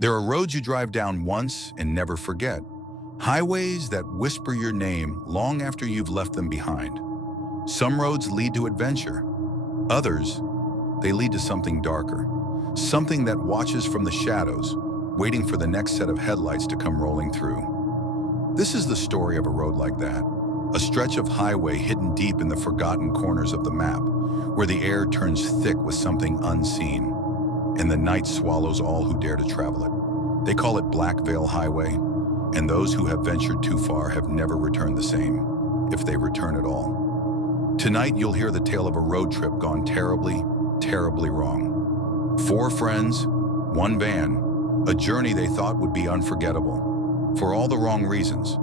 There are roads you drive down once and never forget. Highways that whisper your name long after you've left them behind. Some roads lead to adventure. Others, they lead to something darker. Something that watches from the shadows, waiting for the next set of headlights to come rolling through. This is the story of a road like that. A stretch of highway hidden deep in the forgotten corners of the map, where the air turns thick with something unseen, and the night swallows all who dare to travel it. They call it Black Veil Highway, and those who have ventured too far have never returned the same, if they return at all. Tonight, you'll hear the tale of a road trip gone terribly, terribly wrong. 4 friends, 1 van, a journey they thought would be unforgettable, for all the wrong reasons.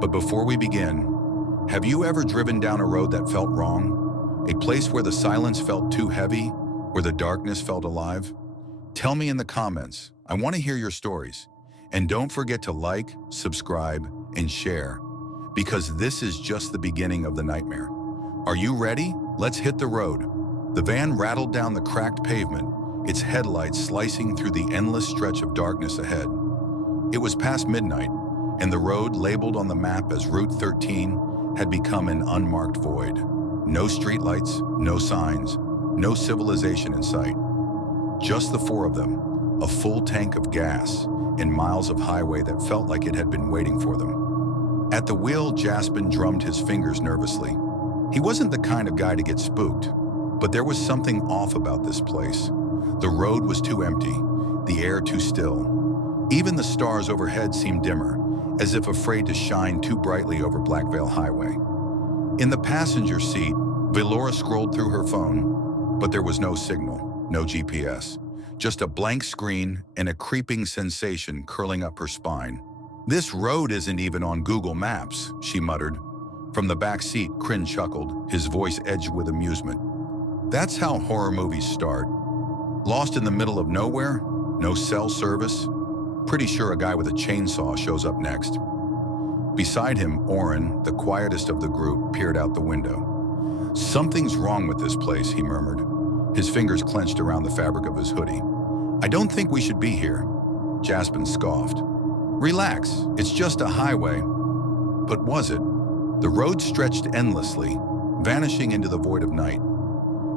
But before we begin, have you ever driven down a road that felt wrong? A place where the silence felt too heavy, where the darkness felt alive? Tell me in the comments. I want to hear your stories. And don't forget to like, subscribe, and share, because this is just the beginning of the nightmare. Are you ready? Let's hit the road. The van rattled down the cracked pavement, its headlights slicing through the endless stretch of darkness ahead. It was past midnight, and the road labeled on the map as Route 13 had become an unmarked void. No streetlights, no signs, no civilization in sight. Just the 4 of them, a full tank of gas, and miles of highway that felt like it had been waiting for them. At the wheel, Jaspen drummed his fingers nervously. He wasn't the kind of guy to get spooked, but there was something off about this place. The road was too empty, the air too still. Even the stars overhead seemed dimmer, as if afraid to shine too brightly over Black Veil Highway. In the passenger seat, Vaelora scrolled through her phone, but there was no signal, no GPS. Just a blank screen and a creeping sensation curling up her spine. "This road isn't even on Google Maps," she muttered. From the back seat, Krynn chuckled, his voice edged with amusement. That's how horror movies start. Lost in the middle of nowhere, no cell service. Pretty sure a guy with a chainsaw shows up next. Beside him, Oren, the quietest of the group, peered out the window. "Something's wrong with this place," he murmured, his fingers clenched around the fabric of his hoodie. "I don't think we should be here." Jaspen scoffed. "Relax, it's just a highway." But was it? The road stretched endlessly, vanishing into the void of night.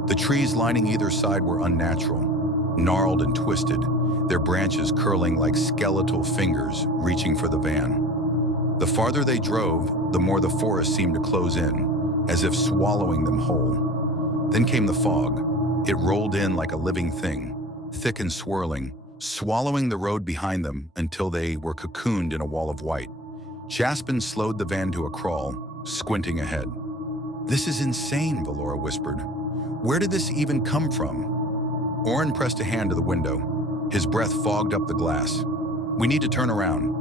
The trees lining either side were unnatural, gnarled and twisted, their branches curling like skeletal fingers reaching for the van. The farther they drove, the more the forest seemed to close in, as if swallowing them whole. Then came the fog. It rolled in like a living thing, thick and swirling, swallowing the road behind them until they were cocooned in a wall of white. Jaspen slowed the van to a crawl, squinting ahead. "This is insane," Vaelora whispered. "Where did this even come from?" Oren pressed a hand to the window. His breath fogged up the glass. "We need to turn around."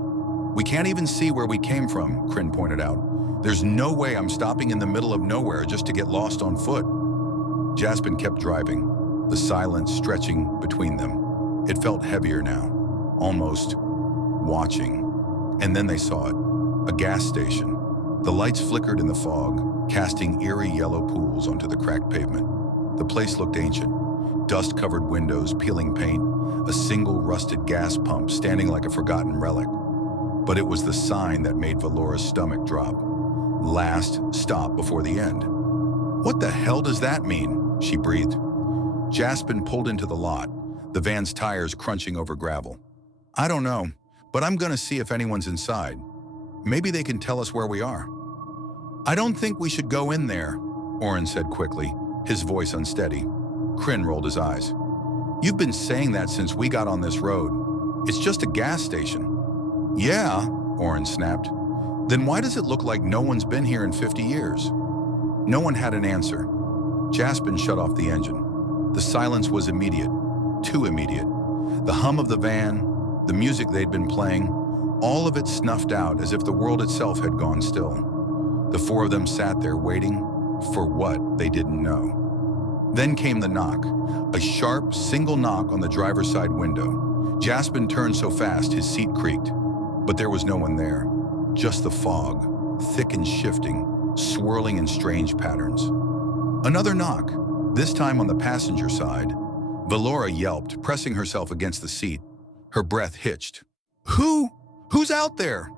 "We can't even see where we came from," Krynn pointed out. "There's no way I'm stopping in the middle of nowhere just to get lost on foot." Jaspen kept driving, the silence stretching between them. It felt heavier now, almost watching. And then they saw it, a gas station. The lights flickered in the fog, casting eerie yellow pools onto the cracked pavement. The place looked ancient, dust-covered windows, peeling paint, a single rusted gas pump standing like a forgotten relic. But it was the sign that made Vaelora's stomach drop. "Last stop before the end." "What the hell does that mean?" she breathed. Jaspen pulled into the lot, the van's tires crunching over gravel. "I don't know, but I'm gonna see if anyone's inside. Maybe they can tell us where we are." "I don't think we should go in there," Oren said quickly, his voice unsteady. Krynn rolled his eyes. "You've been saying that since we got on this road. It's just a gas station." "Yeah," Oren snapped. "Then why does it look like no one's been here in 50 years? No one had an answer. Jaspen shut off the engine. The silence was immediate, too immediate. The hum of the van, the music they'd been playing, all of it snuffed out as if the world itself had gone still. The 4 of them sat there waiting for what they didn't know. Then came the knock, a sharp, single knock on the driver's side window. Jaspen turned so fast his seat creaked, but there was no one there. Just the fog, thick and shifting, swirling in strange patterns. Another knock, this time on the passenger side. Vaelora yelped, pressing herself against the seat. Her breath hitched. Who? Who's out there?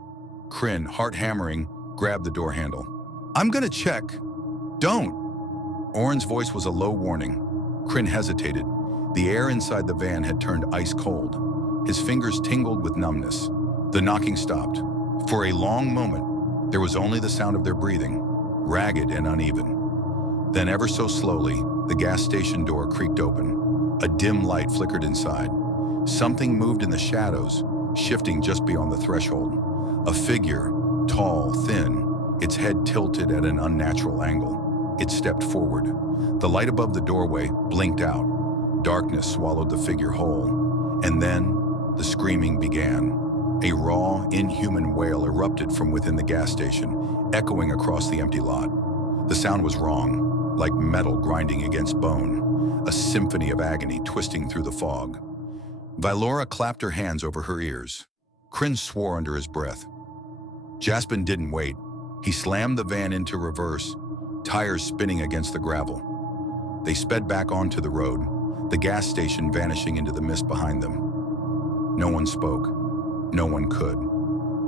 Krynn, heart hammering, grabbed the door handle. I'm gonna check. Don't. Oren's voice was a low warning. Krynn hesitated. The air inside the van had turned ice cold. His fingers tingled with numbness. The knocking stopped. For a long moment, there was only the sound of their breathing, ragged and uneven. Then ever so slowly, the gas station door creaked open. A dim light flickered inside. Something moved in the shadows, shifting just beyond the threshold. A figure, tall, thin, its head tilted at an unnatural angle. It stepped forward. The light above the doorway blinked out. Darkness swallowed the figure whole. And then, the screaming began. A raw, inhuman wail erupted from within the gas station, echoing across the empty lot. The sound was wrong, like metal grinding against bone, a symphony of agony twisting through the fog. Vaelora clapped her hands over her ears. Krynn swore under his breath. Jaspen didn't wait. He slammed the van into reverse, tires spinning against the gravel. They sped back onto the road, the gas station vanishing into the mist behind them. No one spoke. No one could.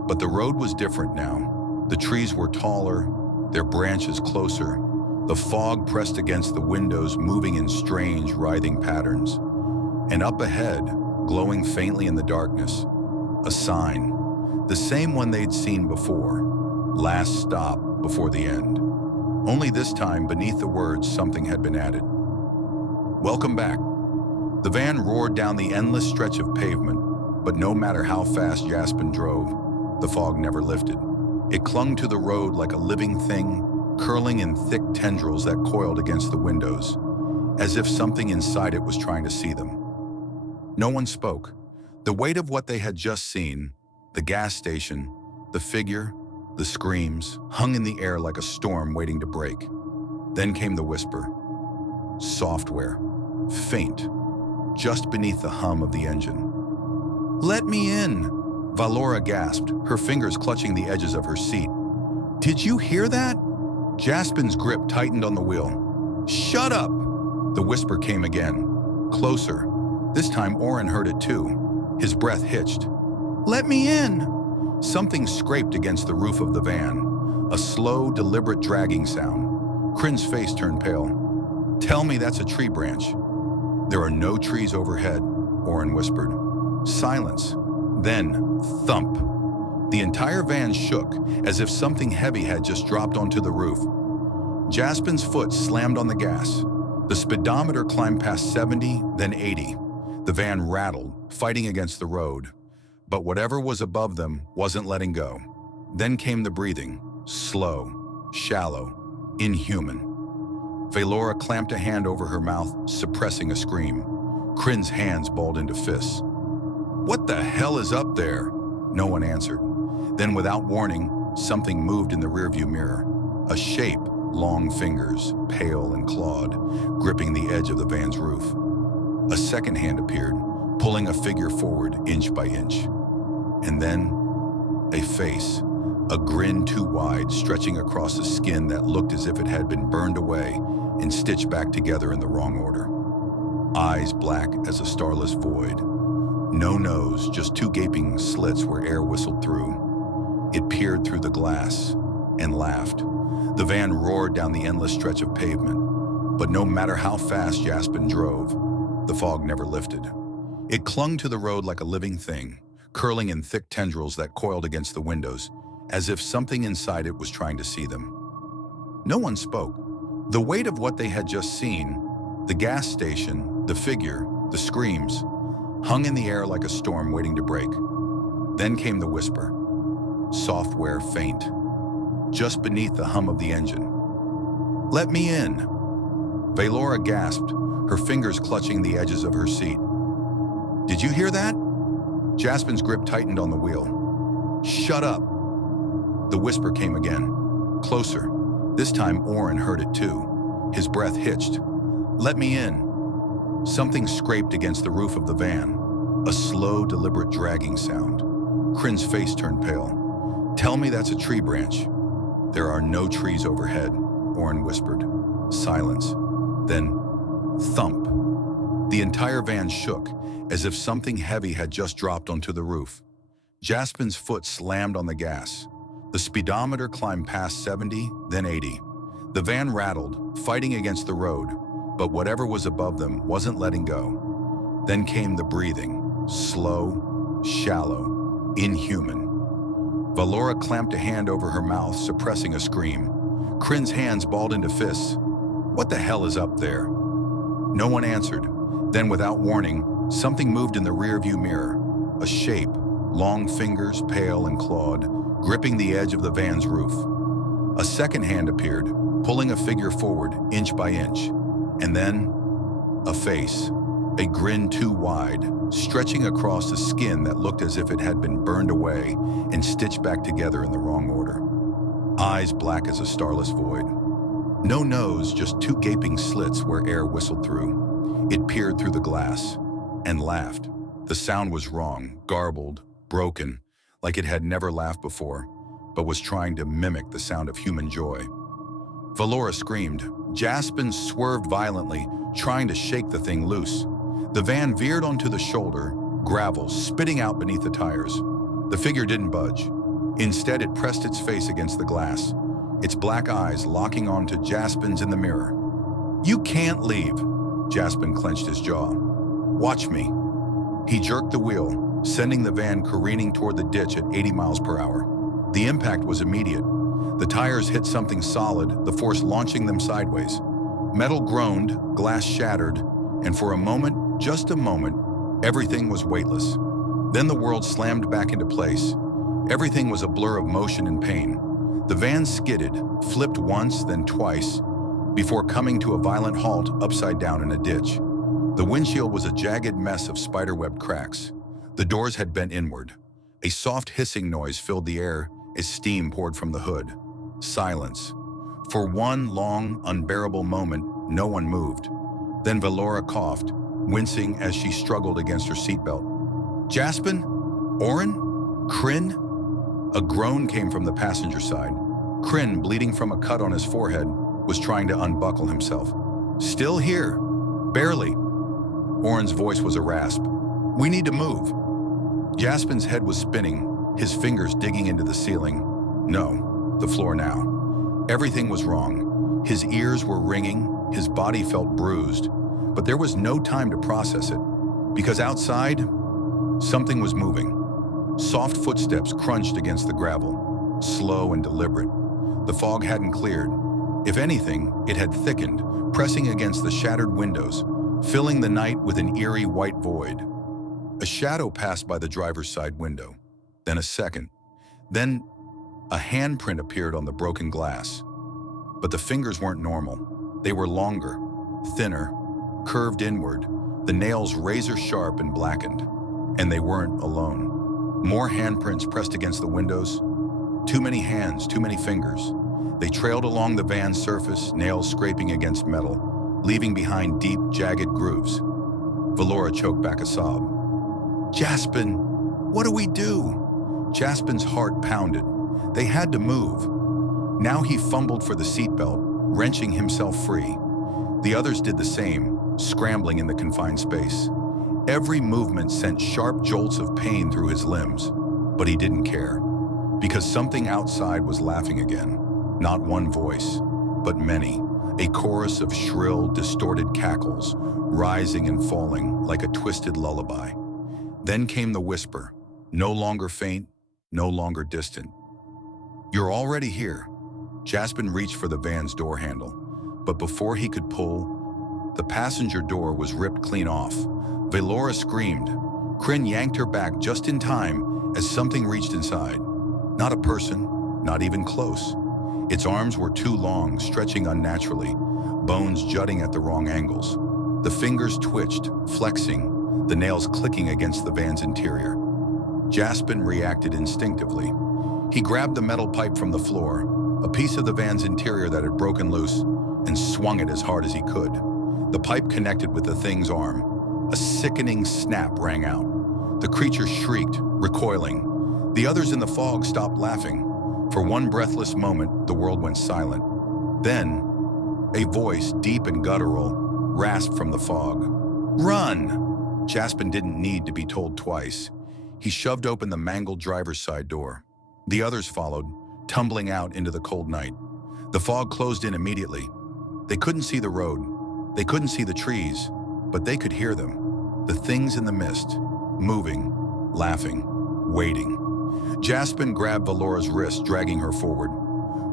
But the road was different now. The trees were taller, their branches closer. The fog pressed against the windows, moving in strange, writhing patterns. And up ahead, glowing faintly in the darkness, a sign. The same one they'd seen before. Last stop before the end. Only this time, beneath the words, something had been added. Welcome back. The van roared down the endless stretch of pavement, but no matter how fast Jaspen drove, the fog never lifted. It clung to the road like a living thing, curling in thick tendrils that coiled against the windows, as if something inside it was trying to see them. No one spoke. The weight of what they had just seen, the gas station, the figure, the screams, hung in the air like a storm waiting to break. Then came the whisper. Software, faint, just beneath the hum of the engine. Let me in, Vaelora gasped, her fingers clutching the edges of her seat. Did you hear that? Jaspen's grip tightened on the wheel. Shut up! The whisper came again, closer. This time Oren heard it too. His breath hitched. Let me in! Something scraped against the roof of the van. A slow, deliberate dragging sound. Krynn's face turned pale. Tell me that's a tree branch. There are no trees overhead, Oren whispered. Silence. Then, thump. The entire van shook, as if something heavy had just dropped onto the roof. Jaspen's foot slammed on the gas. The speedometer climbed past 70, then 80. The van rattled, fighting against the road. But whatever was above them wasn't letting go. Then came the breathing, slow, shallow, inhuman. Vaelora clamped a hand over her mouth, suppressing a scream. Krynn's hands balled into fists. What the hell is up there? No one answered. Then, without warning, something moved in the rearview mirror. A shape, long fingers, pale and clawed, gripping the edge of the van's roof. A second hand appeared, pulling a figure forward inch by inch. And then, a face, a grin too wide, stretching across a skin that looked as if it had been burned away and stitched back together in the wrong order. Eyes black as a starless void. No nose, just two gaping slits where air whistled through. It peered through the glass and laughed. The van roared down the endless stretch of pavement, but no matter how fast Jaspen drove, the fog never lifted. It clung to the road like a living thing, curling in thick tendrils that coiled against the windows, as if something inside it was trying to see them. No one spoke. The weight of what they had just seen, the gas station, the figure, the screams, hung in the air like a storm waiting to break. Then came the whisper. Software faint, just beneath the hum of the engine. Let me in. Vaelora gasped, her fingers clutching the edges of her seat. Did you hear that? Jaspen's grip tightened on the wheel. Shut up. The whisper came again, closer. This time Oren heard it too. His breath hitched. Let me in. Something scraped against the roof of the van. A slow, deliberate dragging sound. Krynn's face turned pale. Tell me that's a tree branch. There are no trees overhead, Oren whispered. Silence. Then, thump. The entire van shook, as if something heavy had just dropped onto the roof. Jaspen's foot slammed on the gas. The speedometer climbed past 70, then 80. The van rattled, fighting against the road, but whatever was above them wasn't letting go. Then came the breathing, slow, shallow, inhuman. Vaelora clamped a hand over her mouth, suppressing a scream. Krynn's hands balled into fists. What the hell is up there? No one answered. Then, without warning, something moved in the rearview mirror. A shape, long fingers, pale and clawed, gripping the edge of the van's roof. A second hand appeared, pulling a figure forward, inch by inch. And then, a face, a grin too wide, stretching across a skin that looked as if it had been burned away and stitched back together in the wrong order. Eyes black as a starless void. No nose, just two gaping slits where air whistled through. It peered through the glass and laughed. The sound was wrong, garbled, broken, like it had never laughed before, but was trying to mimic the sound of human joy. Vaelora screamed. Jaspen swerved violently, trying to shake the thing loose. The van veered onto the shoulder, gravel spitting out beneath the tires. The figure didn't budge. Instead, it pressed its face against the glass, its black eyes locking onto Jaspen's in the mirror. "You can't leave." Jaspen clenched his jaw. "Watch me." He jerked the wheel, sending the van careening toward the ditch at 80 miles per hour. The impact was immediate. The tires hit something solid, the force launching them sideways. Metal groaned, glass shattered, and for a moment, just a moment, everything was weightless. Then the world slammed back into place. Everything was a blur of motion and pain. The van skidded, flipped once, then twice, before coming to a violent halt upside down in a ditch. The windshield was a jagged mess of spiderweb cracks. The doors had bent inward. A soft hissing noise filled the air as steam poured from the hood. Silence. For one long, unbearable moment, no one moved. Then Vaelora coughed, wincing as she struggled against her seatbelt. "Jaspen? Oren? Krynn?" A groan came from the passenger side. Krynn, bleeding from a cut on his forehead, was trying to unbuckle himself. "Still here. Barely." Oren's voice was a rasp. "We need to move." Jaspen's head was spinning, his fingers digging into the ceiling. No, the floor now. Everything was wrong. His ears were ringing, his body felt bruised, but there was no time to process it, because outside, something was moving. Soft footsteps crunched against the gravel, slow and deliberate. The fog hadn't cleared. If anything, it had thickened, pressing against the shattered windows, filling the night with an eerie white void. A shadow passed by the driver's side window, then a second. Then a handprint appeared on the broken glass. But the fingers weren't normal. They were longer, thinner, curved inward, the nails razor-sharp and blackened. And they weren't alone. More handprints pressed against the windows. Too many hands, too many fingers. They trailed along the van's surface, nails scraping against metal, leaving behind deep, jagged grooves. Vaelora choked back a sob. "Jaspen, what do we do?" Jaspen's heart pounded. They had to move. Now he fumbled for the seatbelt, wrenching himself free. The others did the same, scrambling in the confined space. Every movement sent sharp jolts of pain through his limbs, but he didn't care, because something outside was laughing again. Not one voice, but many, a chorus of shrill, distorted cackles, rising and falling like a twisted lullaby. Then came the whisper, no longer faint, no longer distant. "You're already here." Jaspen reached for the van's door handle, but before he could pull, the passenger door was ripped clean off. Vaelora screamed. Krynn yanked her back just in time as something reached inside. Not a person, not even close. Its arms were too long, stretching unnaturally, bones jutting at the wrong angles. The fingers twitched, flexing, the nails clicking against the van's interior. Jaspen reacted instinctively. He grabbed the metal pipe from the floor, a piece of the van's interior that had broken loose, and swung it as hard as he could. The pipe connected with the thing's arm. A sickening snap rang out. The creature shrieked, recoiling. The others in the fog stopped laughing. For one breathless moment, the world went silent. Then, a voice, deep and guttural, rasped from the fog. "Run!" Jaspen didn't need to be told twice. He shoved open the mangled driver's side door. The others followed, tumbling out into the cold night. The fog closed in immediately. They couldn't see the road. They couldn't see the trees, but they could hear them. The things in the mist, moving, laughing, waiting. Jaspen grabbed Vaelora's wrist, dragging her forward.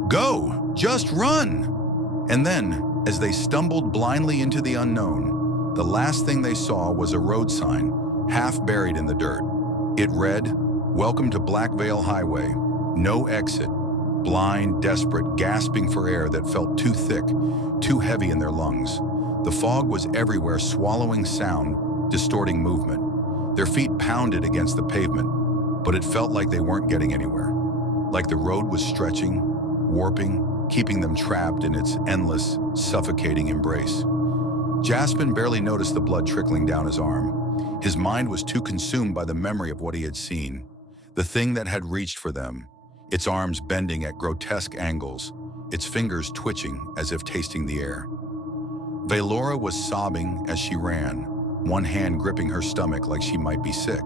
"Go! Just run!" And then, as they stumbled blindly into the unknown, the last thing they saw was a road sign, half buried in the dirt. It read, "Welcome to Black Veil Highway. No exit." Blind, desperate, gasping for air that felt too thick, too heavy in their lungs. The fog was everywhere, swallowing sound, distorting movement. Their feet pounded against the pavement, but it felt like they weren't getting anywhere. Like the road was stretching, warping, keeping them trapped in its endless, suffocating embrace. Jaspen barely noticed the blood trickling down his arm. His mind was too consumed by the memory of what he had seen. The thing that had reached for them, its arms bending at grotesque angles, its fingers twitching as if tasting the air. Vaelora was sobbing as she ran, one hand gripping her stomach like she might be sick.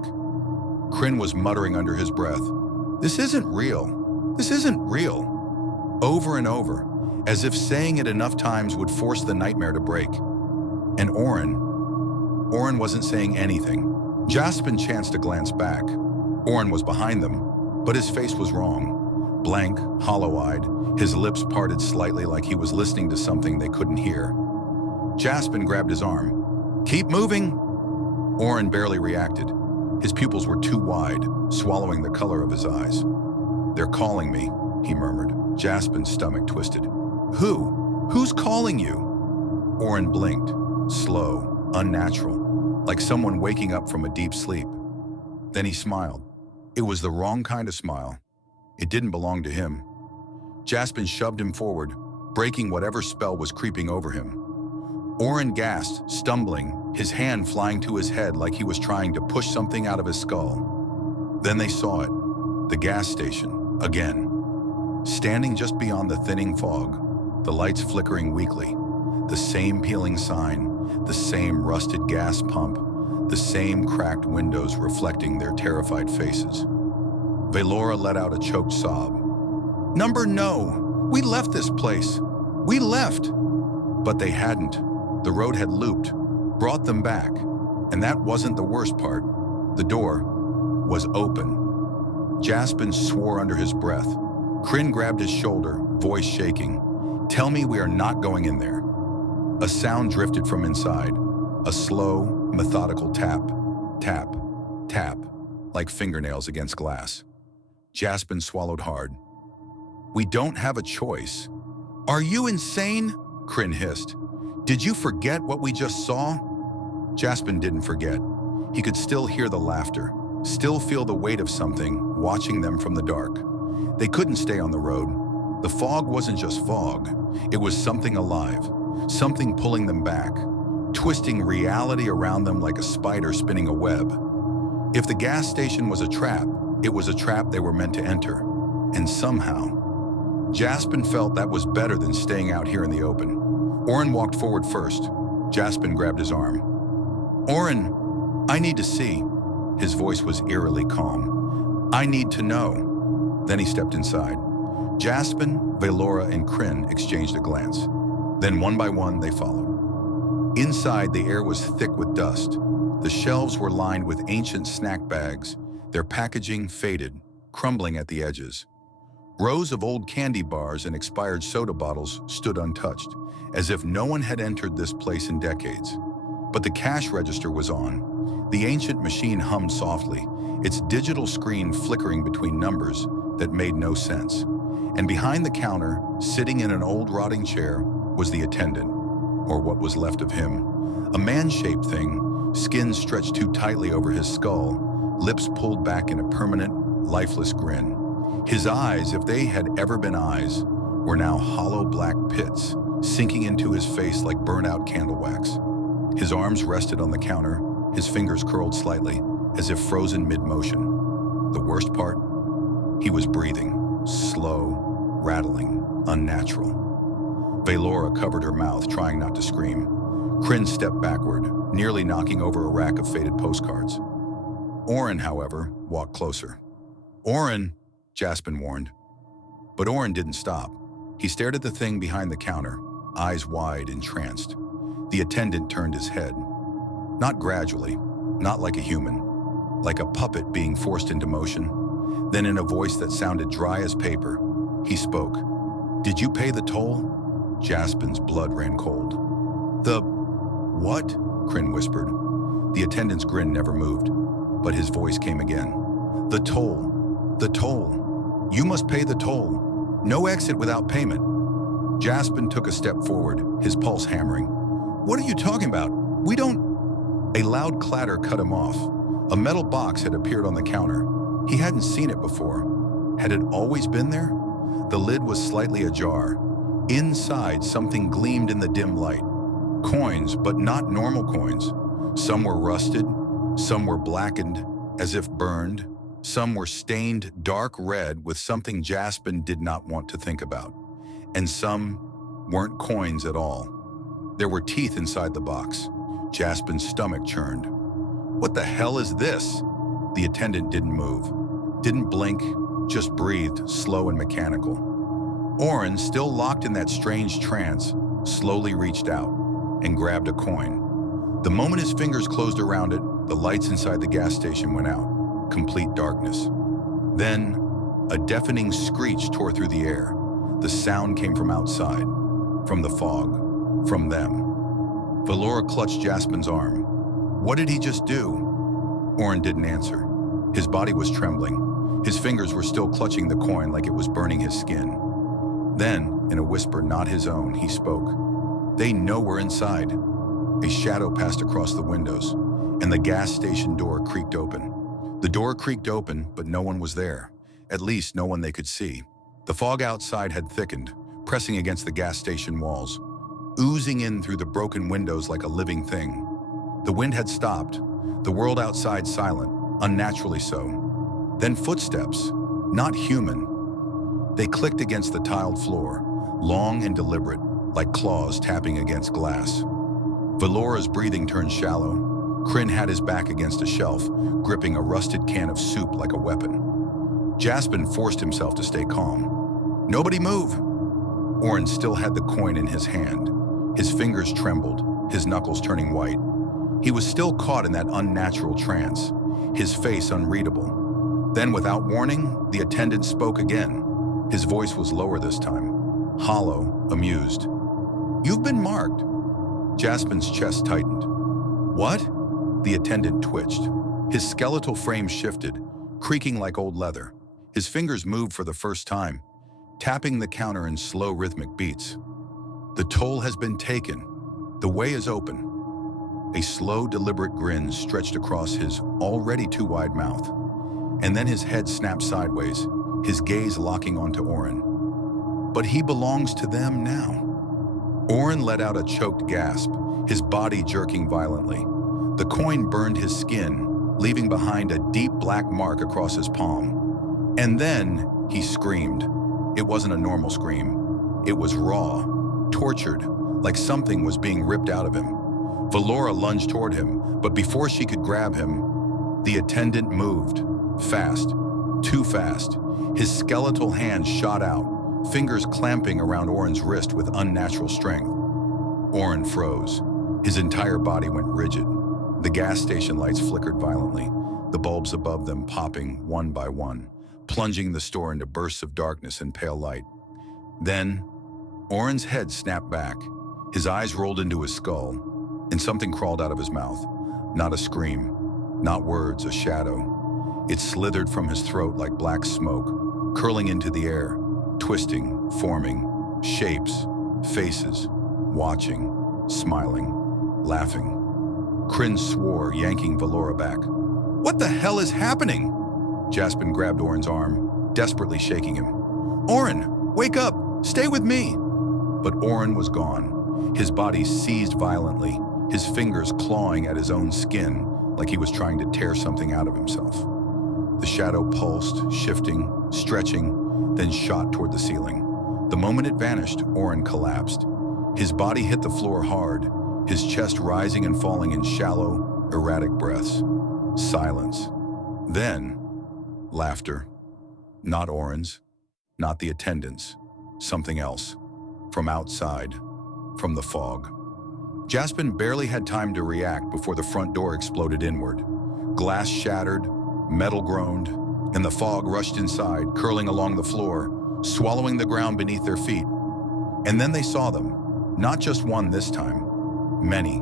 Krynn was muttering under his breath, "This isn't real. This isn't real." Over and over, as if saying it enough times would force the nightmare to break. And Oren wasn't saying anything. Jaspen chanced to glance back. Oren was behind them, but his face was wrong. Blank, hollow-eyed, his lips parted slightly like he was listening to something they couldn't hear. Jaspen grabbed his arm. "Keep moving!" Oren barely reacted. His pupils were too wide, swallowing the color of his eyes. "They're calling me," he murmured. Jaspen's stomach twisted. "Who? Who's calling you?" Oren blinked, slow, unnatural, like someone waking up from a deep sleep. Then he smiled. It was the wrong kind of smile. It didn't belong to him. Jaspen shoved him forward, breaking whatever spell was creeping over him. Oren gasped, stumbling, his hand flying to his head like he was trying to push something out of his skull. Then they saw it, the gas station, again. Standing just beyond the thinning fog, the lights flickering weakly, the same peeling sign, the same rusted gas pump, the same cracked windows reflecting their terrified faces. Vaelora let out a choked sob. No! We left this place! We left!" But they hadn't. The road had looped, brought them back, and that wasn't the worst part. The door was open. Jaspen swore under his breath. Krynn grabbed his shoulder, voice shaking. "Tell me we are not going in there." A sound drifted from inside, a slow, methodical tap, tap, tap, like fingernails against glass. Jaspen swallowed hard. "We don't have a choice." "Are you insane?" Krynn hissed. "Did you forget what we just saw?" Jaspen didn't forget. He could still hear the laughter, still feel the weight of something watching them from the dark. They couldn't stay on the road. The fog wasn't just fog. It was something alive, something pulling them back, twisting reality around them like a spider spinning a web. If the gas station was a trap, it was a trap they were meant to enter. And somehow, Jaspen felt that was better than staying out here in the open. Oren walked forward first. Jaspen grabbed his arm. "Oren, I need to see." His voice was eerily calm. "I need to know." Then he stepped inside. Jaspen, Vaelora, and Krynn exchanged a glance. Then one by one, they followed. Inside, the air was thick with dust. The shelves were lined with ancient snack bags, their packaging faded, crumbling at the edges. Rows of old candy bars and expired soda bottles stood untouched, as if no one had entered this place in decades. But the cash register was on. The ancient machine hummed softly, its digital screen flickering between numbers that made no sense. And behind the counter, sitting in an old rotting chair, was the attendant, or what was left of him. A man-shaped thing, skin stretched too tightly over his skull, lips pulled back in a permanent, lifeless grin. His eyes, if they had ever been eyes, were now hollow black pits, sinking into his face like burnt-out candle wax. His arms rested on the counter, his fingers curled slightly, as if frozen mid-motion. The worst part? He was breathing, slow, rattling, unnatural. Vaelora covered her mouth, trying not to scream. Krynn stepped backward, nearly knocking over a rack of faded postcards. Oren, however, walked closer. "Oren," Jaspen warned. But Oren didn't stop. He stared at the thing behind the counter, eyes wide, entranced. The attendant turned his head. Not gradually, not like a human, like a puppet being forced into motion. Then in a voice that sounded dry as paper, he spoke. "Did you pay the toll?" Jaspen's blood ran cold. "The what?" Krynn whispered. The attendant's grin never moved, but his voice came again. "The toll. The toll. You must pay the toll. No exit without payment." Jaspen took a step forward, his pulse hammering. "What are you talking about? We don't—" A loud clatter cut him off. A metal box had appeared on the counter. He hadn't seen it before. Had it always been there? The lid was slightly ajar. Inside, something gleamed in the dim light. Coins, but not normal coins. Some were rusted, some were blackened, as if burned. Some were stained dark red with something Jaspen did not want to think about. And some weren't coins at all. There were teeth inside the box. Jaspen's stomach churned. "What the hell is this?" The attendant didn't move, didn't blink, just breathed, slow and mechanical. Oren, still locked in that strange trance, slowly reached out and grabbed a coin. The moment his fingers closed around it, the lights inside the gas station went out, complete darkness. Then, a deafening screech tore through the air. The sound came from outside, from the fog, from them. Vaelora clutched Jaspen's arm. "What did he just do?" Oren didn't answer. His body was trembling. His fingers were still clutching the coin like it was burning his skin. Then, in a whisper not his own, he spoke. "They know we're inside." A shadow passed across the windows, and the gas station door creaked open. The door creaked open, but no one was there. At least no one they could see. The fog outside had thickened, pressing against the gas station walls, oozing in through the broken windows like a living thing. The wind had stopped, the world outside silent, unnaturally so. Then footsteps, not human. They clicked against the tiled floor, long and deliberate, like claws tapping against glass. Vaelora's breathing turned shallow. Krynn had his back against a shelf, gripping a rusted can of soup like a weapon. Jaspen forced himself to stay calm. "Nobody move!" Oren still had the coin in his hand. His fingers trembled, his knuckles turning white. He was still caught in that unnatural trance, his face unreadable. Then, without warning, the attendant spoke again. His voice was lower this time, hollow, amused. "You've been marked." Jaspen's chest tightened. "What?" The attendant twitched. His skeletal frame shifted, creaking like old leather. His fingers moved for the first time, tapping the counter in slow rhythmic beats. "The toll has been taken. The way is open." A slow, deliberate grin stretched across his already too wide mouth. And then his head snapped sideways, his gaze locking onto Oren. "But he belongs to them now." Oren let out a choked gasp, his body jerking violently. The coin burned his skin, leaving behind a deep black mark across his palm. And then he screamed. It wasn't a normal scream. It was raw, tortured, like something was being ripped out of him. Vaelora lunged toward him, but before she could grab him, the attendant moved. Fast, too fast. His skeletal hand shot out, fingers clamping around Oren's wrist with unnatural strength. Oren froze. His entire body went rigid. The gas station lights flickered violently, the bulbs above them popping one by one, plunging the store into bursts of darkness and pale light. Then, Oren's head snapped back. His eyes rolled into his skull, and something crawled out of his mouth. Not a scream, not words, a shadow. It slithered from his throat like black smoke, curling into the air, twisting, forming, shapes, faces, watching, smiling, laughing. Krynn swore, yanking Vaelora back. "What the hell is happening?" Jaspen grabbed Oren's arm, desperately shaking him. "Oren, wake up! Stay with me!" But Oren was gone. His body seized violently, his fingers clawing at his own skin like he was trying to tear something out of himself. The shadow pulsed, shifting, stretching, then shot toward the ceiling. The moment it vanished, Oren collapsed. His body hit the floor hard, his chest rising and falling in shallow, erratic breaths. Silence. Then, laughter. Not Oren's, not the attendants. Something else. From outside. From the fog. Jaspen barely had time to react before the front door exploded inward. Glass shattered, metal groaned, and the fog rushed inside, curling along the floor, swallowing the ground beneath their feet. And then they saw them. Not just one this time. Many.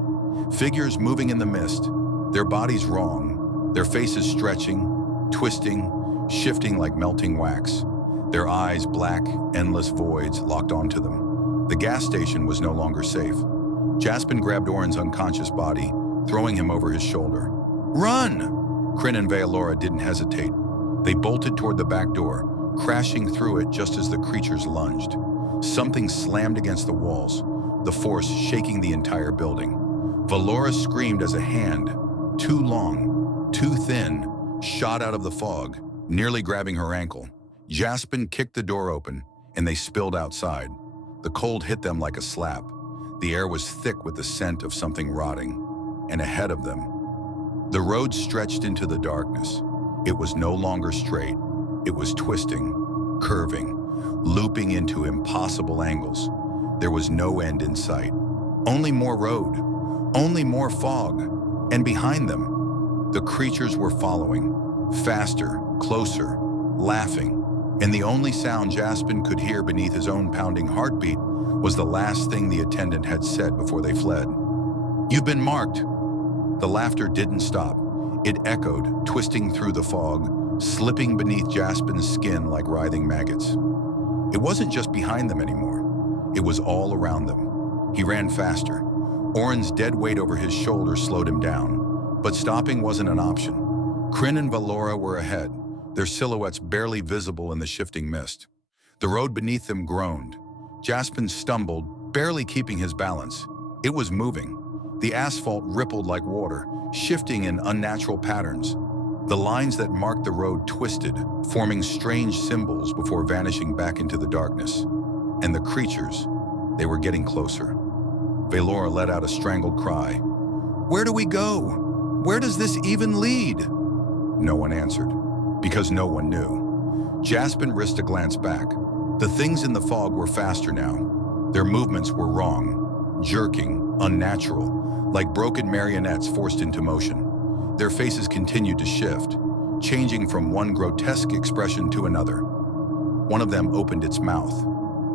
Figures moving in the mist, their bodies wrong, their faces stretching, twisting, shifting like melting wax. Their eyes black, endless voids locked onto them. The gas station was no longer safe. Jaspen grabbed Oren's unconscious body, throwing him over his shoulder. Run! Krynn and Vaelora didn't hesitate. They bolted toward the back door, crashing through it just as the creatures lunged. Something slammed against the walls, the force shaking the entire building. Vaelora screamed as a hand, too long, too thin, shot out of the fog, nearly grabbing her ankle. Jaspen kicked the door open, and they spilled outside. The cold hit them like a slap. The air was thick with the scent of something rotting. And ahead of them, the road stretched into the darkness. It was no longer straight. It was twisting, curving, looping into impossible angles. There was no end in sight. Only more road, only more fog. And behind them, the creatures were following, faster, closer, laughing. And the only sound Jaspen could hear beneath his own pounding heartbeat was the last thing the attendant had said before they fled. "You've been marked." The laughter didn't stop. It echoed, twisting through the fog, slipping beneath Jaspen's skin like writhing maggots. It wasn't just behind them anymore. It was all around them. He ran faster. Oren's dead weight over his shoulder slowed him down, but stopping wasn't an option. Krynn and Vaelora were ahead, their silhouettes barely visible in the shifting mist. The road beneath them groaned. Jaspen stumbled, barely keeping his balance. It was moving. The asphalt rippled like water, shifting in unnatural patterns. The lines that marked the road twisted, forming strange symbols before vanishing back into the darkness. And the creatures, they were getting closer. Vaelora let out a strangled cry. "Where do we go? Where does this even lead?" No one answered, because no one knew. Jaspen risked a glance back. The things in the fog were faster now. Their movements were wrong, jerking, unnatural, like broken marionettes forced into motion. Their faces continued to shift, changing from one grotesque expression to another. One of them opened its mouth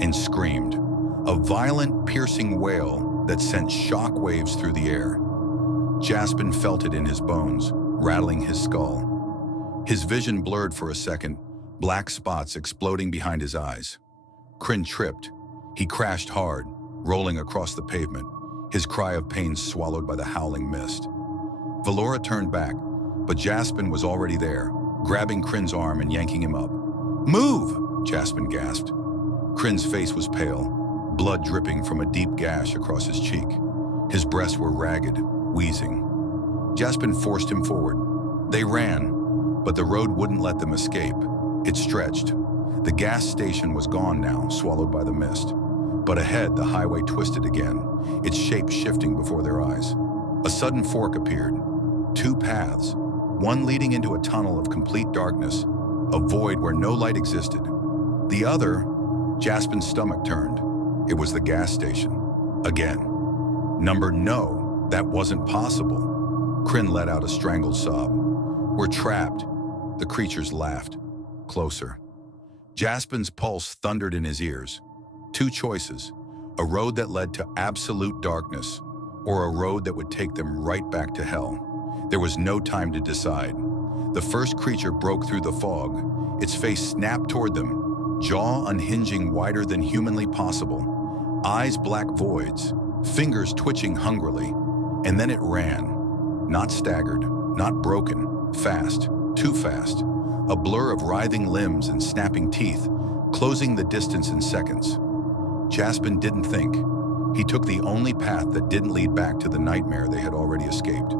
and screamed, a violent, piercing wail that sent shock waves through the air. Jaspen felt it in his bones, rattling his skull. His vision blurred for a second, black spots exploding behind his eyes. Krynn tripped. He crashed hard, rolling across the pavement, his cry of pain swallowed by the howling mist. Vaelora turned back, but Jaspen was already there, grabbing Krynn's arm and yanking him up. "Move!" Jaspen gasped. Krynn's face was pale, blood dripping from a deep gash across his cheek. His breasts were ragged, wheezing. Jaspen forced him forward. They ran, but the road wouldn't let them escape. It stretched. The gas station was gone now, swallowed by the mist. But ahead, the highway twisted again, its shape shifting before their eyes. A sudden fork appeared. Two paths, one leading into a tunnel of complete darkness, a void where no light existed. The other, Jaspen's stomach turned. It was the gas station. Again. No, that wasn't possible. Krynn let out a strangled sob. "We're trapped." The creatures laughed. Closer. Jaspen's pulse thundered in his ears. Two choices, a road that led to absolute darkness, or a road that would take them right back to hell. There was no time to decide. The first creature broke through the fog. Its face snapped toward them, jaw unhinging wider than humanly possible, eyes black voids, fingers twitching hungrily. And then it ran. Not staggered, not broken, fast, too fast. A blur of writhing limbs and snapping teeth, closing the distance in seconds. Jaspen didn't think. He took the only path that didn't lead back to the nightmare they had already escaped.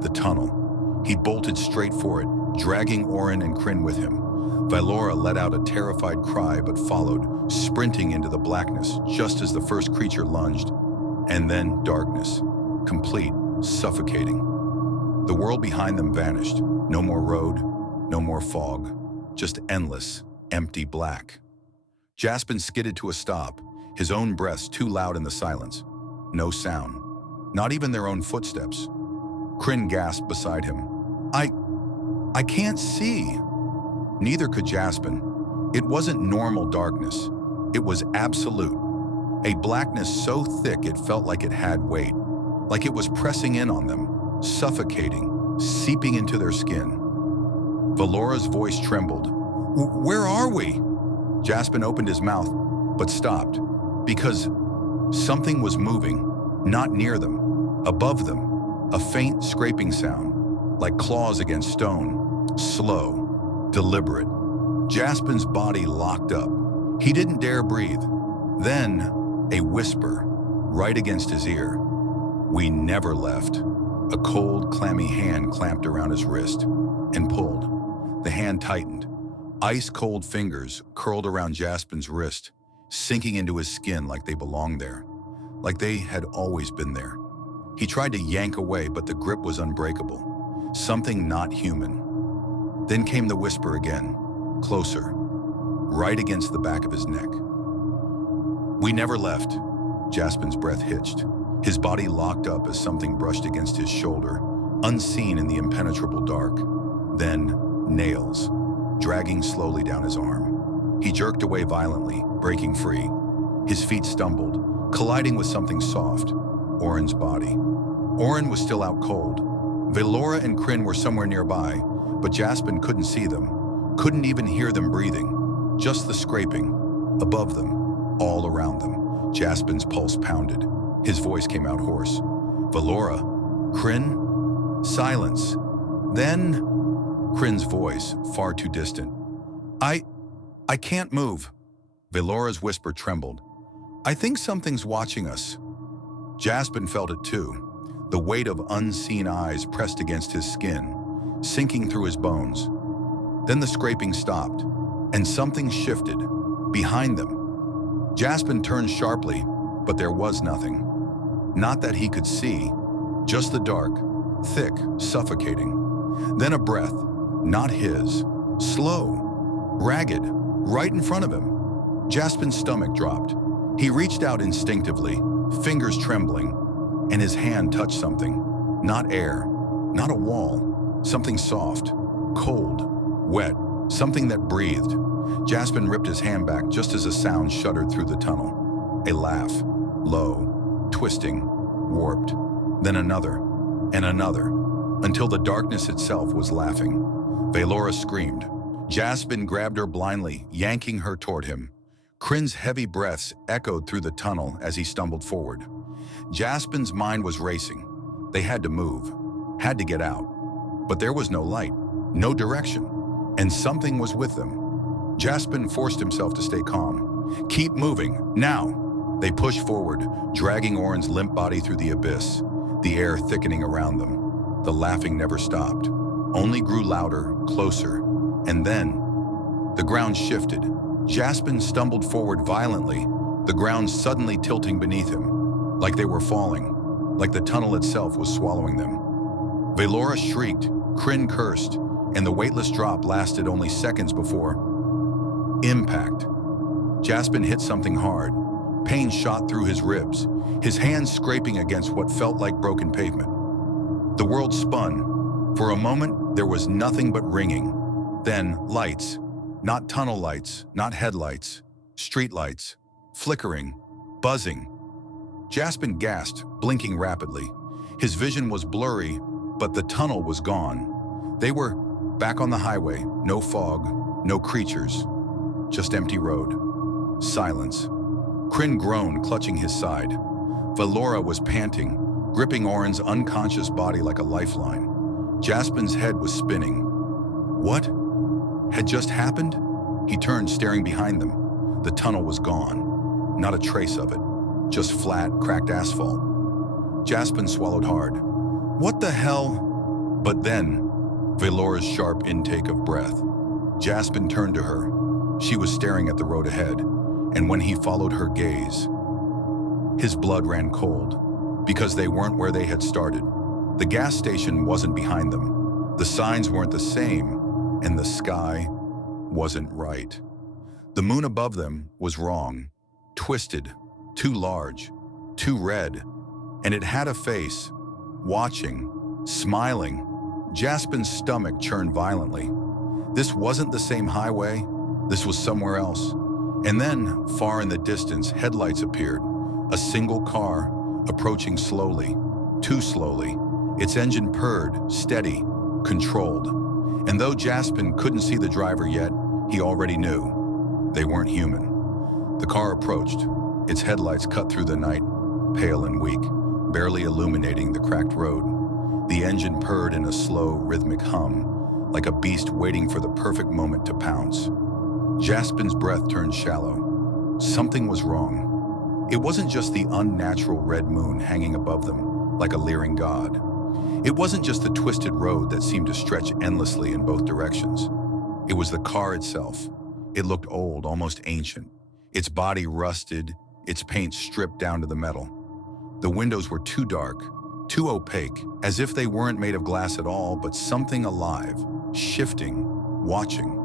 The tunnel. He bolted straight for it, dragging Oren and Krynn with him. Vaelora let out a terrified cry but followed, sprinting into the blackness just as the first creature lunged. And then darkness. complete, suffocating. The world behind them vanished. No more road, no more fog, just endless, empty black. Jaspen skidded to a stop, his own breaths too loud in the silence. No sound, not even their own footsteps. Krynn gasped beside him. I can't see. Neither could Jaspen. It wasn't normal darkness. It was absolute. A blackness so thick it felt like it had weight, like it was pressing in on them, suffocating, seeping into their skin. Vaelora's voice trembled. Where are we? Jaspen opened his mouth, but stopped, because something was moving, not near them, above them, a faint scraping sound, like claws against stone, slow, deliberate. Jaspen's body locked up. He didn't dare breathe. Then, a whisper, right against his ear. We never left. A cold, clammy hand clamped around his wrist and pulled. The hand tightened. Ice-cold fingers curled around Jaspen's wrist, sinking into his skin like they belonged there, like they had always been there. He tried to yank away, but the grip was unbreakable. Something not human. Then came the whisper again, closer, right against the back of his neck. We never left. Jaspen's breath hitched. His body locked up as something brushed against his shoulder, unseen in the impenetrable dark. Then, nails, dragging slowly down his arm. He jerked away violently, breaking free. His feet stumbled, colliding with something soft, Orin's body. Orin was still out cold. Vaelora and Krynn were somewhere nearby, but Jaspen couldn't see them, couldn't even hear them breathing. Just the scraping, above them, all around them. Jaspen's pulse pounded. His voice came out hoarse. Vaelora? Krynn? Silence. Then, Krynn's voice, far too distant. I can't move. Vaelora's whisper trembled. I think something's watching us. Jaspen felt it too. The weight of unseen eyes pressed against his skin, sinking through his bones. Then the scraping stopped, and something shifted, behind them. Jaspen turned sharply, but there was nothing. Not that he could see, just the dark, thick, suffocating. Then a breath, not his, slow, ragged, right in front of him. Jaspen's stomach dropped. He reached out instinctively, fingers trembling, and his hand touched something. Not air, not a wall, something soft, cold, wet, something that breathed. Jaspen ripped his hand back just as a sound shuddered through the tunnel. A laugh, low, twisting, warped. Then another, and another, until the darkness itself was laughing. Vaelora screamed. Jaspen grabbed her blindly, yanking her toward him. Krynn's heavy breaths echoed through the tunnel as he stumbled forward. Jaspen's mind was racing. They had to move, had to get out. But there was no light, no direction, and something was with them. Jaspen forced himself to stay calm. Keep moving, now! They pushed forward, dragging Orin's limp body through the abyss, the air thickening around them. The laughing never stopped, only grew louder, closer, and then the ground shifted. Jaspen stumbled forward violently, the ground suddenly tilting beneath him, like they were falling, like the tunnel itself was swallowing them. Vaelora shrieked, Krynn cursed, and the weightless drop lasted only seconds before impact. Jaspen hit something hard. Pain shot through his ribs, his hands scraping against what felt like broken pavement. The world spun. For a moment, there was nothing but ringing. Then, lights. Not tunnel lights, not headlights. Street lights. Flickering. Buzzing. Jaspen gasped, blinking rapidly. His vision was blurry, but the tunnel was gone. They were back on the highway. No fog, no creatures. Just empty road. Silence. Krynn groaned, clutching his side. Vaelora was panting, gripping Orin's unconscious body like a lifeline. Jaspen's head was spinning. What had just happened? He turned, staring behind them. The tunnel was gone. Not a trace of it. Just flat, cracked asphalt. Jaspen swallowed hard. What the hell? But then, Vaelora's sharp intake of breath. Jaspen turned to her. She was staring at the road ahead, and when he followed her gaze, his blood ran cold. Because they weren't where they had started. The gas station wasn't behind them. The signs weren't the same, and the sky wasn't right. The moon above them was wrong, twisted, too large, too red, and it had a face, watching, smiling. Jaspen's stomach churned violently. This wasn't the same highway, this was somewhere else. And then, far in the distance, headlights appeared, a single car, approaching slowly, too slowly. Its engine purred, steady, controlled. And though Jaspen couldn't see the driver yet, he already knew. They weren't human. The car approached, its headlights cut through the night, pale and weak, barely illuminating the cracked road. The engine purred in a slow, rhythmic hum, like a beast waiting for the perfect moment to pounce. Jaspen's breath turned shallow. Something was wrong. It wasn't just the unnatural red moon hanging above them, like a leering god. It wasn't just the twisted road that seemed to stretch endlessly in both directions. It was the car itself. It looked old, almost ancient. Its body rusted, its paint stripped down to the metal. The windows were too dark, too opaque, as if they weren't made of glass at all, but something alive, shifting, watching.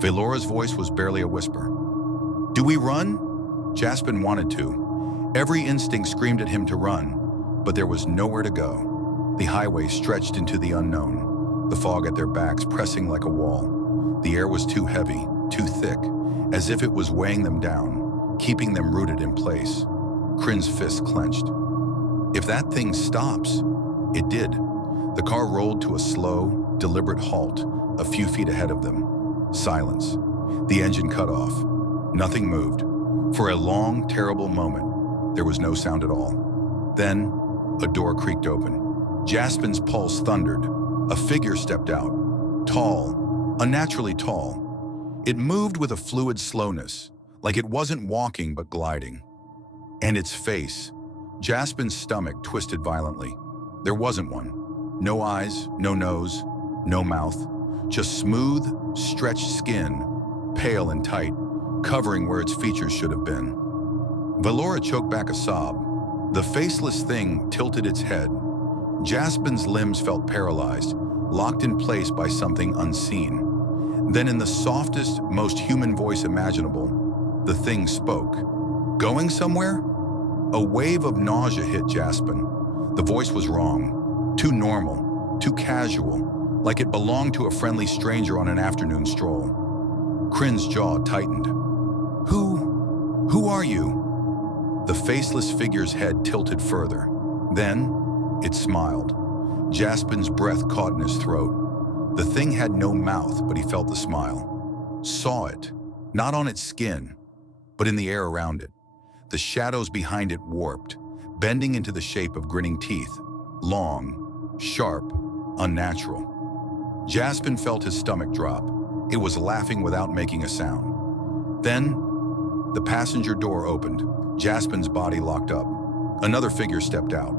Vaelora's voice was barely a whisper. "Do we run?" Jaspen wanted to. Every instinct screamed at him to run, but there was nowhere to go. The highway stretched into the unknown, the fog at their backs pressing like a wall. The air was too heavy, too thick, as if it was weighing them down, keeping them rooted in place. Krynn's fists clenched. If that thing stops, it did. The car rolled to a slow, deliberate halt a few feet ahead of them. Silence. The engine cut off. Nothing moved. For a long, terrible moment, there was no sound at all. Then, a door creaked open. Jaspen's pulse thundered. A figure stepped out. Tall, unnaturally tall. It moved with a fluid slowness, like it wasn't walking but gliding. And its face. Jaspen's stomach twisted violently. There wasn't one. No eyes, no nose, no mouth. Just smooth, stretched skin, pale and tight, covering where its features should have been. Vaelora choked back a sob. The faceless thing tilted its head. Jaspen's limbs felt paralyzed, locked in place by something unseen. Then in the softest, most human voice imaginable, the thing spoke. "Going somewhere?" A wave of nausea hit Jaspen. The voice was wrong, too normal, too casual, like it belonged to a friendly stranger on an afternoon stroll. Krynn's jaw tightened. Who are you?" The faceless figure's head tilted further. Then, it smiled. Jaspen's breath caught in his throat. The thing had no mouth, but he felt the smile. Saw it, not on its skin, but in the air around it. The shadows behind it warped, bending into the shape of grinning teeth. Long, sharp, unnatural. Jaspen felt his stomach drop. It was laughing without making a sound. Then, the passenger door opened. Jaspen's body locked up. Another figure stepped out.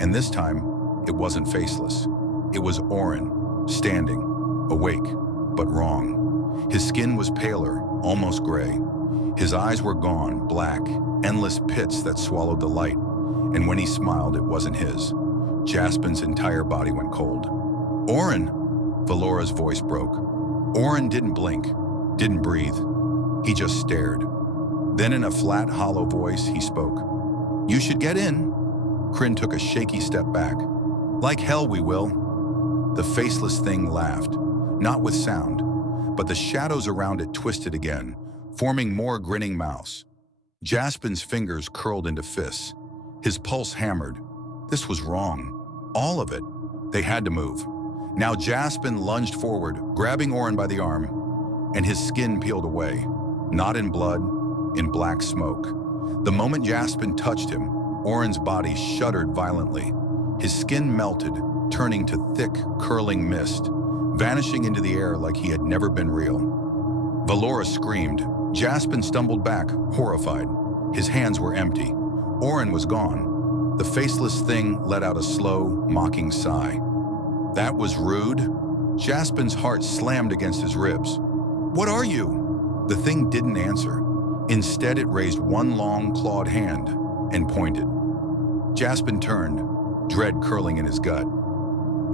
And this time, it wasn't faceless. It was Orin, standing, awake, but wrong. His skin was paler, almost gray. His eyes were gone, black, endless pits that swallowed the light. And when he smiled, it wasn't his. Jaspen's entire body went cold. "Orin!" Vaelora's voice broke. Orin didn't blink, didn't breathe. He just stared. Then in a flat, hollow voice, he spoke. "You should get in." Krynn took a shaky step back. "Like hell we will." The faceless thing laughed, not with sound, but the shadows around it twisted again, forming more grinning mouths. Jaspen's fingers curled into fists. His pulse hammered. This was wrong. All of it. They had to move. Now Jaspen lunged forward, grabbing Orin by the arm, and his skin peeled away. Not in blood, in black smoke. The moment Jaspen touched him, Orin's body shuddered violently. His skin melted, turning to thick, curling mist, vanishing into the air like he had never been real. Vaelora screamed. Jaspen stumbled back, horrified. His hands were empty. Orin was gone. The faceless thing let out a slow, mocking sigh. That was rude. Jaspen's heart slammed against his ribs. "What are you?" The thing didn't answer. Instead, it raised one long, clawed hand and pointed. Jaspen turned, dread curling in his gut.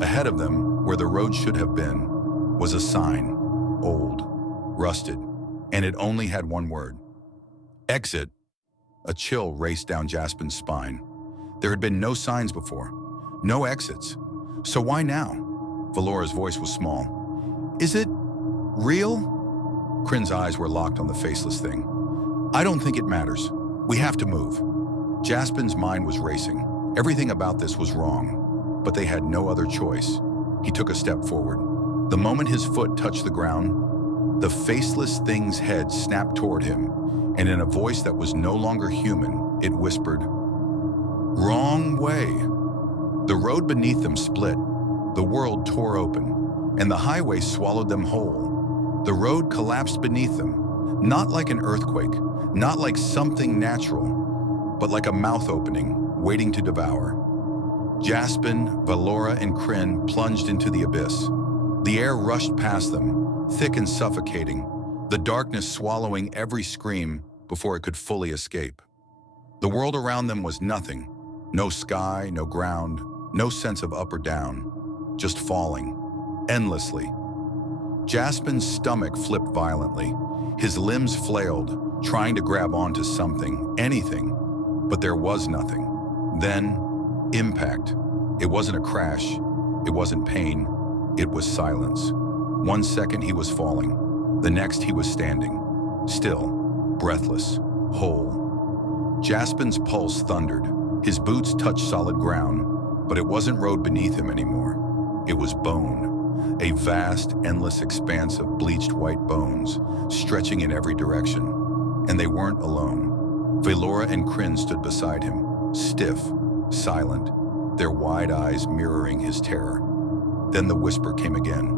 Ahead of them, where the road should have been, was a sign, old, rusted, and it only had one word. Exit. A chill raced down Jaspen's spine. There had been no signs before, no exits. So why now? Vaelora's voice was small. Is it real? Krynn's eyes were locked on the faceless thing. I don't think it matters. We have to move. Jaspen's mind was racing. Everything about this was wrong, but they had no other choice. He took a step forward. The moment his foot touched the ground, the faceless thing's head snapped toward him, and in a voice that was no longer human, it whispered, "Wrong way." The road beneath them split, the world tore open, and the highway swallowed them whole. The road collapsed beneath them, not like an earthquake, not like something natural, but like a mouth opening, waiting to devour. Jaspen, Vaelora, and Krynn plunged into the abyss. The air rushed past them, thick and suffocating, the darkness swallowing every scream before it could fully escape. The world around them was nothing. No sky, no ground, no sense of up or down, just falling, endlessly. Jaspen's stomach flipped violently. His limbs flailed, trying to grab onto something, anything, but there was nothing. Then, impact. It wasn't a crash. It wasn't pain. It was silence. 1 second he was falling. The next he was standing. Still, breathless, whole. Jaspen's pulse thundered. His boots touched solid ground, but it wasn't road beneath him anymore. It was bone. A vast, endless expanse of bleached white bones, stretching in every direction. And they weren't alone. Vaelora and Krynn stood beside him, stiff, silent, their wide eyes mirroring his terror. Then the whisper came again.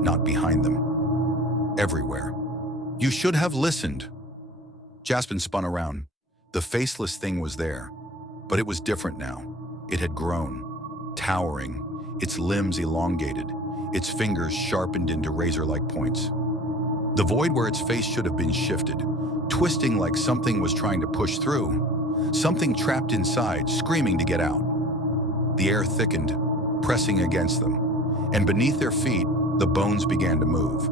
Not behind them. Everywhere. You should have listened. Jaspen spun around. The faceless thing was there, but it was different now. It had grown, towering, its limbs elongated, its fingers sharpened into razor-like points. The void where its face should have been shifted, twisting like something was trying to push through, something trapped inside, screaming to get out. The air thickened, pressing against them, and beneath their feet, the bones began to move.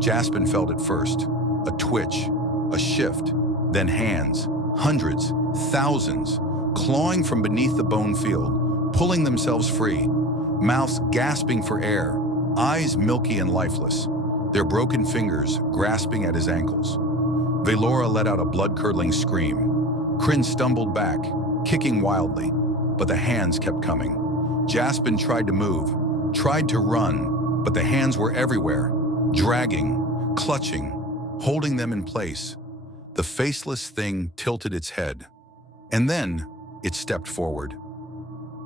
Jaspen felt it first, a twitch, a shift, then hands, hundreds, thousands, clawing from beneath the bone field, pulling themselves free, mouths gasping for air, eyes milky and lifeless, their broken fingers grasping at his ankles. Vaelora let out a blood-curdling scream. Krynn stumbled back, kicking wildly, but the hands kept coming. Jaspen tried to move, tried to run, but the hands were everywhere, dragging, clutching, holding them in place. The faceless thing tilted its head, and then it stepped forward.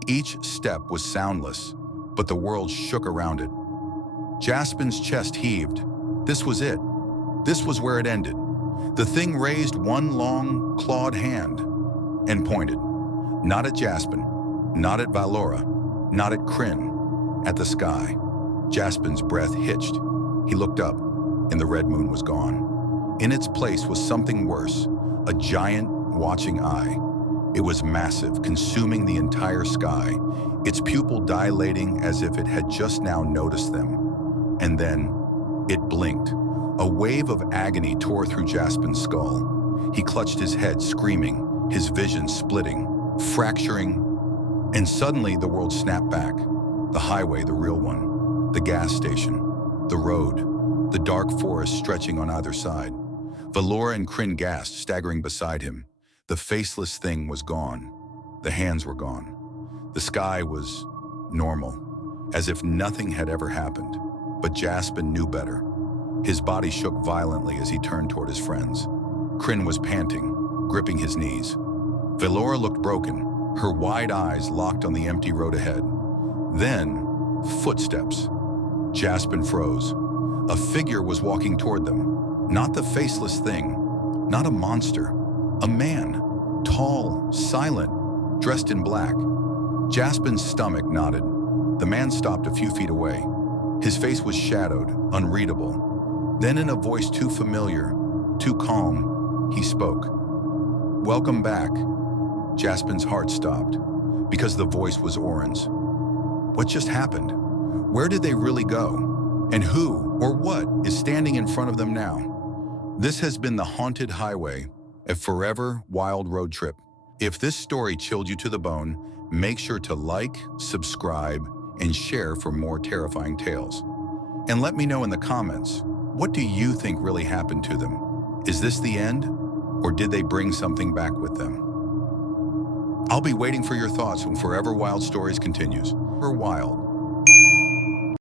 Each step was soundless, but the world shook around it. Jaspen's chest heaved. This was it. This was where it ended. The thing raised one long, clawed hand and pointed, not at Jaspen, not at Vaelora, not at Krynn, at the sky. Jaspen's breath hitched. He looked up, and the red moon was gone. In its place was something worse, a giant, watching eye. It was massive, consuming the entire sky, its pupil dilating as if it had just now noticed them. And then, it blinked. A wave of agony tore through Jaspen's skull. He clutched his head, screaming, his vision splitting, fracturing, and suddenly the world snapped back. The highway, the real one, the gas station, the road, the dark forest stretching on either side. Vaelora and Krynn gasped, staggering beside him. The faceless thing was gone. The hands were gone. The sky was normal, as if nothing had ever happened. But Jaspen knew better. His body shook violently as he turned toward his friends. Krynn was panting, gripping his knees. Vaelora looked broken, her wide eyes locked on the empty road ahead. Then, footsteps. Jaspen froze. A figure was walking toward them. Not the faceless thing, not a monster. A man, tall, silent, dressed in black. Jaspen's stomach knotted. The man stopped a few feet away. His face was shadowed, unreadable. Then in a voice too familiar, too calm, he spoke. "Welcome back." Jaspen's heart stopped, because the voice was Oren's. What just happened? Where did they really go? And who or what is standing in front of them now? This has been The Haunted Highway, a forever wild road trip. If this story chilled you to the bone, make sure to like, subscribe, and share for more terrifying tales. And let me know in the comments, what do you think really happened to them? Is this the end? Or did they bring something back with them? I'll be waiting for your thoughts when Forever Wild Stories continues. Forever Wild.